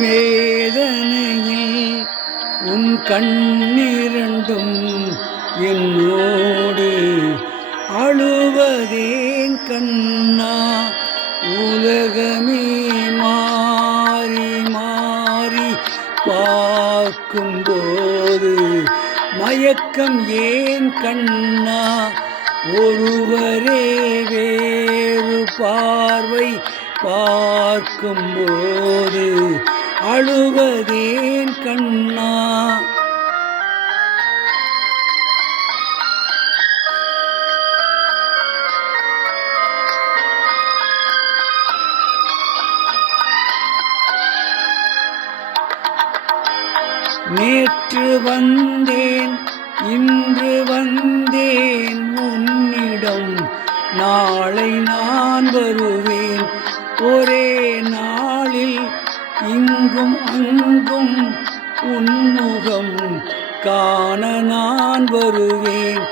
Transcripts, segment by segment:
வேதனையில் உன் கண்ணிரண்டும் என்னோடு அழுவதேன் கண்ணா. உலகமே மாறி மாறி பார்க்கும்போது மயக்கம் ஏன் கண்ணா. ஒருவரே வேறு பார்வை பார்க்கும்போது அழுவதேன் கண்ணா. நேற்று வந்தேன் இன்று வந்தேன் உன்னிடம், நாளை நான் வருவேன் ஒரே நாளில். இங்கும் அங்கும் உன்முகம் காண நான் வருவேன்.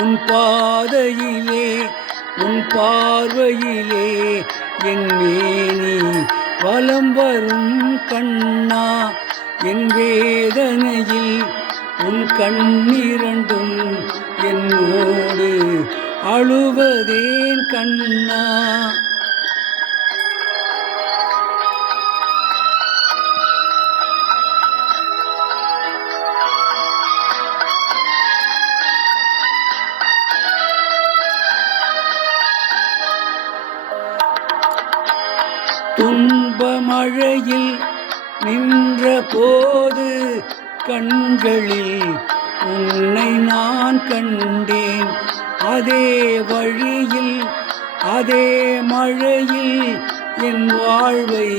உன் பாதையிலே உன் பார்வையிலே என் மேனி வலம் வரும் கண்ணா. என் வேதனையில் உன் கண்ணிரண்டும் என்னோடு அழுவதேன் கண்ணா. துன்ப மழையில் நின்ற போது கண்களில் உன்னை நான் கண்டேன். அதே வழியில் அதே மழையில் என் வாழ்வை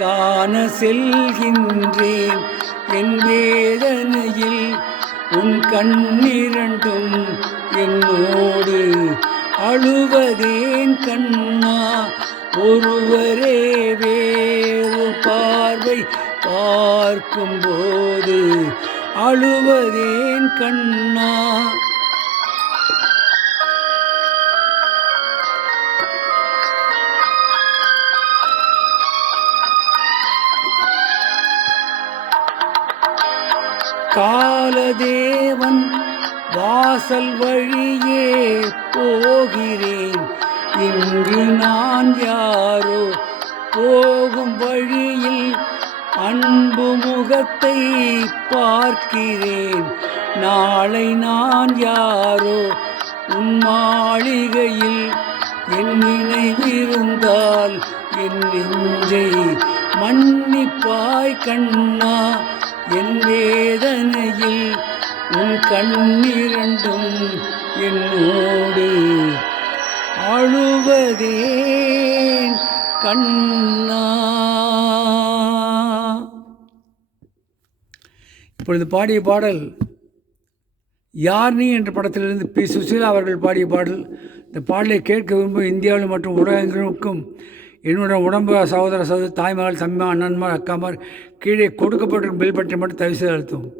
காண செல்கின்றேன். என் வேதனையில் உன் கண்ணிரண்டும் என்னோடு அழுவதேன் கண்ணா. ஒருவரே வேறு பார்வை பார்க்கும்போது அழுவதேன் கண்ணா. காலதேவன் வாசல் வழியே போகிறேன். இன்று நான் யாரோ போகும் வழியில் அன்பு முகத்தை பார்க்கிறேன். நாளை நான் யாரோ உன் மாளிகையில் என் நினைவிருந்தால் என் நெஞ்சை மன்னிப்பாய் கண்ணா. என் வேதனையில் உன் கண்ணிரண்டும் என்னோடு அழுவதேன் கண்ணா. இப்பொழுது பாடிய பாடல் யார் நீ என்ற படத்திலிருந்து பி. சுசீலா அவர்கள் பாடிய பாடல். இந்த பாடலை கேட்க விரும்பும் இந்தியாவில் மற்றும் உலகெங்கிலும் என்னுடைய உடம்பு சகோதர தாய்மகள் தம்பிமார் அண்ணன்மார் அக்காமார் கீழே கொடுக்கப்பட்டிருக்கும் பில் பற்றி மட்டும் தயவு செய்து அழுத்தவும்.